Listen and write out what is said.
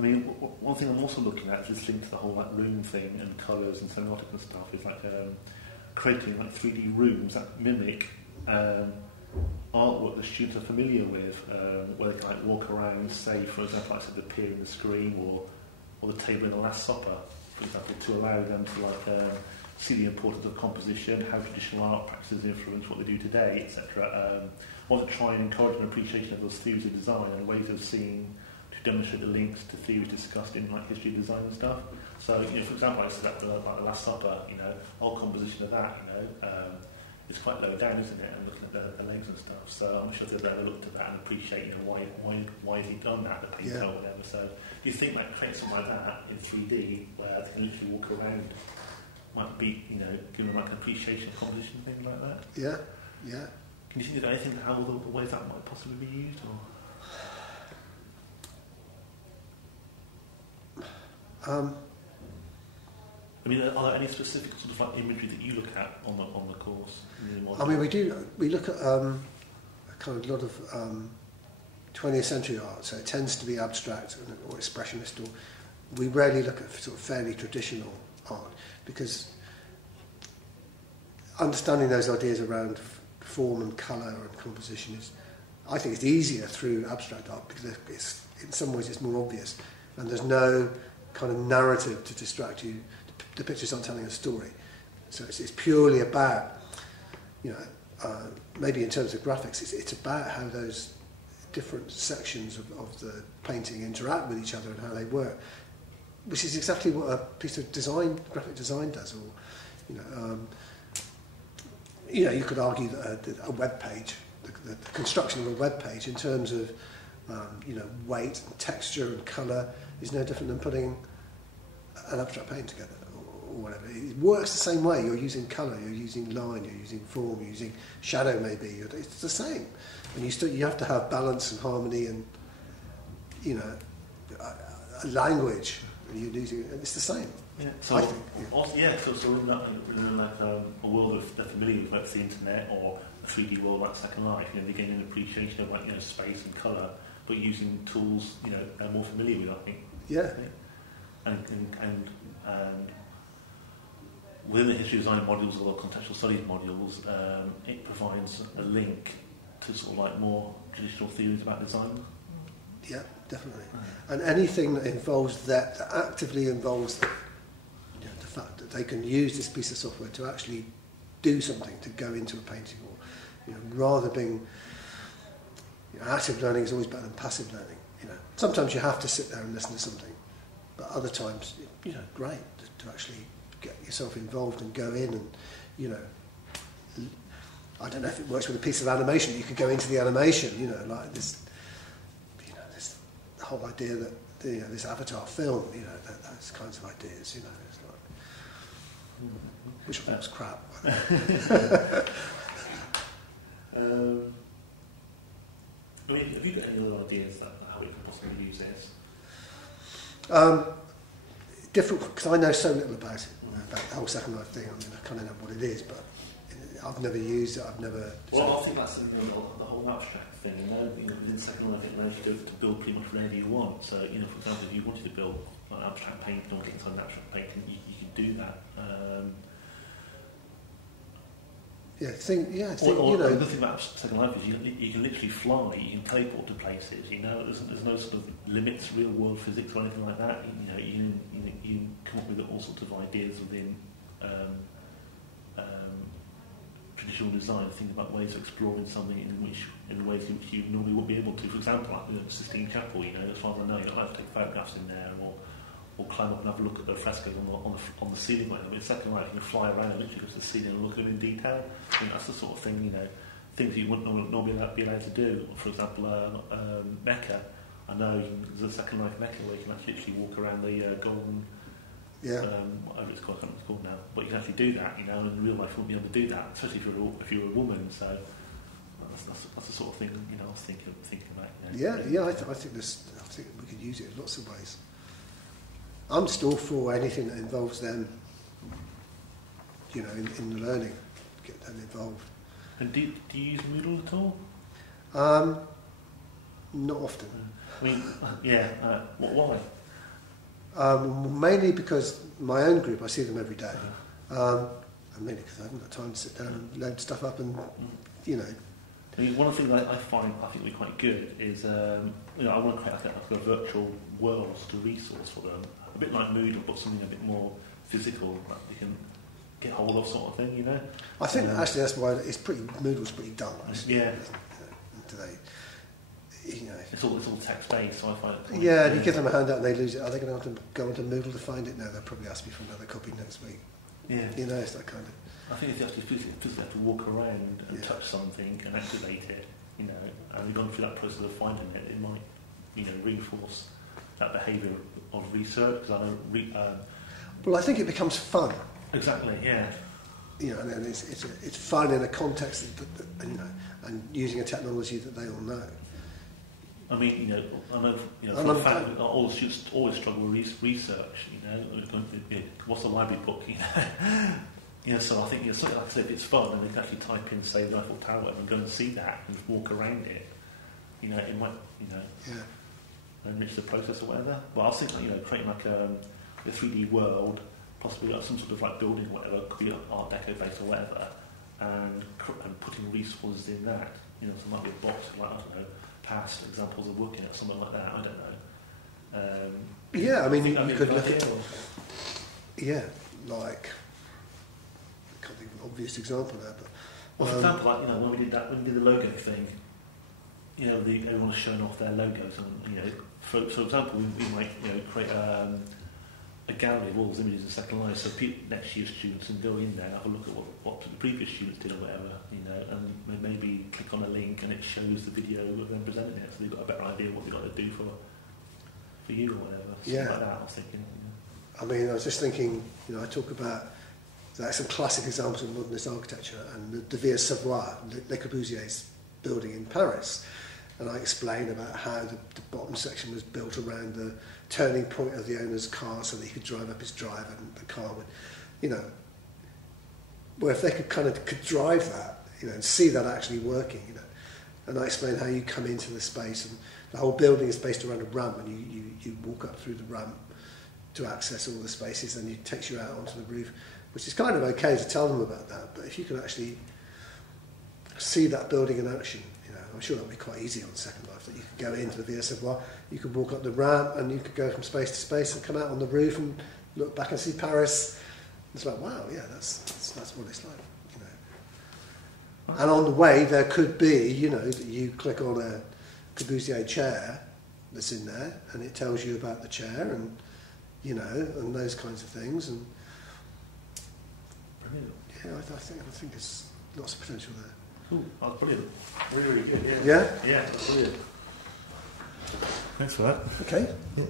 I mean, one thing I'm also looking at, just linked to the whole like room thing and colours and semiotic and stuff, is like creating like 3D rooms that mimic artwork the students are familiar with, where they can like walk around, say, for example, like I said, the pier in the Scream or the table in the Last Supper, for example, to allow them to like see the importance of composition, how traditional art practices influence what they do today, etc. Want to try and encourage an appreciation of those theories of design and ways of seeing to demonstrate the links to theories discussed in like history of design and stuff. So, you know, for example, I said that like the Last Supper, you know, whole composition of that, you know, is quite low down, isn't it? And looking at the legs and stuff. So I'm sure they'll look at that and appreciate, you know, why has he done that, the painter or whatever. So do you think like create something like that in 3D where they can literally walk around might be, you know, give them like an appreciation of composition, things like that? Yeah, yeah. Can you think of anything how the ways that might possibly be used? Or? I mean, are there any specific sort of like imagery that you look at on the course? I mean, we look at kind of a lot of 20th century art, so it tends to be abstract or expressionist, or we rarely look at sort of fairly traditional art, because understanding those ideas around form and colour and composition is, I think it's easier through abstract art, because it's, in some ways it's more obvious and there's no kind of narrative to distract you. The pictures aren't telling a story, so it's purely about, you know, maybe in terms of graphics, it's about how those different sections of the painting interact with each other and how they work, which is exactly what a piece of design, graphic design does. Or, you know, you could argue that a web page, the construction of a web page in terms of, you know, weight and texture and colour is no different than putting an abstract painting together or whatever. It works the same way. You're using colour, you're using line, you're using form, you're using shadow maybe. It's the same. And you have to have balance and harmony and, you know, a language. And you're using, and it's the same. Yeah. So I think, so in like a world that they're familiar with, like the internet or a 3D world like Second Life, you know, they're getting an appreciation of like, you know, space and colour, but using tools, you know, they're more familiar with, I think. Yeah. And within the history of design modules or contextual studies modules, it provides a link to sort of like more traditional theories about design. Yeah, definitely. And anything that involves that actively involves the fact that they can use this piece of software to actually do something, to go into a painting, or, you know, rather being, you know, active learning is always better than passive learning. You know, sometimes you have to sit there and listen to something, but other times, you know, great to actually get yourself involved and go in and, you know, I don't know if it works with a piece of animation. You could go into the animation, you know, like this, you know, this whole idea that, you know, this Avatar film, you know, those kinds of ideas, you know, it's like, which of course crap. I mean, have you got any other ideas that how we can possibly use this? Different, because I know so little about it, about the whole Second Life thing. I mean, I kind of know what it is, but I've never used it. I've never. Well, I think that's the whole abstract thing. You know, within Second Life, it allows you to build pretty much whatever you want. So, you know, for example, if you wanted to build an abstract painting or get inside an abstract painting, you can do that. I think you know. The thing about Second Life is you can literally fly, you can teleport to places. You know, there's no sort of limits, real world physics or anything like that. You know, you can come up with all sorts of ideas within traditional design, think about ways of exploring something in ways in which you normally wouldn't be able to. For example, like the Sistine Chapel, you know, as far as I know, you don't have to take photographs in there or climb up and have a look at the frescoes on the ceiling like that. But in Second Life, you can fly around and literally go to the ceiling and look at them in detail. I think that's the sort of thing, you know, things you wouldn't normally be allowed to do. For example, Mecca, I know there's a Second Life Mecca where you can actually walk around the golden, whatever it's called, I can't remember what it's called now, but you can actually do that, you know, and in real life you wouldn't be able to do that, especially if you're a woman, so that's the sort of thing, you know, I was thinking about. You know, I think we could use it in lots of ways. I'm just all for anything that involves them, you know, in the learning, get them involved. And do you use Moodle at all? Not often. I mean, why? Mainly because my own group, I see them every day. And mainly because I haven't got time to sit down and load stuff up and, you know. I mean, one of the things I find I think would be quite good is, you know, I want to create like a virtual world to resource for them, a bit like Moodle, but something a bit more physical that they can get hold of, sort of thing, you know. I think actually that's why Moodle's pretty dull. Actually, yeah. Today, you know, it's all text based, so I find it. Yeah, and you give them a handout and they lose it. Are they going to have to go onto Moodle to find it? No, they'll probably ask me for another copy next week. Yeah. You know, it's that kind of. I think if you actually physically have to walk around and touch something and activate it, you know, and you've gone through that process of finding it, it might, you know, reinforce that behaviour of research. Because I know. Well, I think it becomes fun. Exactly. Yeah. You know, and it's fun in a context, you know, and using a technology that they all know. I mean, you know, for a fact, all the students always struggle with research. You know, what's the library book? You know. Yeah, so I think, you know, something like I said, if it's fun and they can actually type in, say, the Eiffel Tower and go and see that and walk around it, you know, it might, you know, enrich the process or whatever. But I was thinking, you know, creating like a 3D world, possibly like some sort of like building or whatever, could be Art Deco based or whatever, and putting resources in that, you know, so it might be a box of, like, I don't know, past examples of working at something like that, I don't know. Yeah, I mean, you could look at, yeah, like, I can't think of an obvious example there, but. Well, for example, like, you know, when we did the logo thing, you know, everyone was showing off their logos, and, you know, for example, we might, you know, create a gallery of all those images in Second Life, so next year's students can go in there and have a look at what the previous students did or whatever, you know, and maybe click on a link and it shows the video of them presenting it, so they've got a better idea of what they've got to do for you or whatever. Something like that, I was thinking. You know. I mean, I was just thinking, you know, I talk about like some classic examples of modernist architecture and the Via Savoie, Le Corbusier's building in Paris. And I explain about how the bottom section was built around the turning point of the owner's car so that he could drive up his drive and the car would, you know, where if they could drive that, you know, and see that actually working, you know. And I explain how you come into the space and the whole building is based around a ramp and you walk up through the ramp to access all the spaces and it takes you out onto the roof, which is kind of okay to tell them about that, but if you can actually see that building in action, I'm sure that would be quite easy on Second Life, that you could go into the Via Savoie, you could walk up the ramp and you could go from space to space and come out on the roof and look back and see Paris. It's like, wow, yeah, that's what it's like, you know. And on the way there could be, you know, that you click on a Corbusier chair that's in there and it tells you about the chair and, you know, and those kinds of things. And brilliant. Yeah, I think there's lots of potential there. Cool. That's brilliant. Really, really good. Yeah? Yeah, that's brilliant. Thanks for that. Okay. Yeah.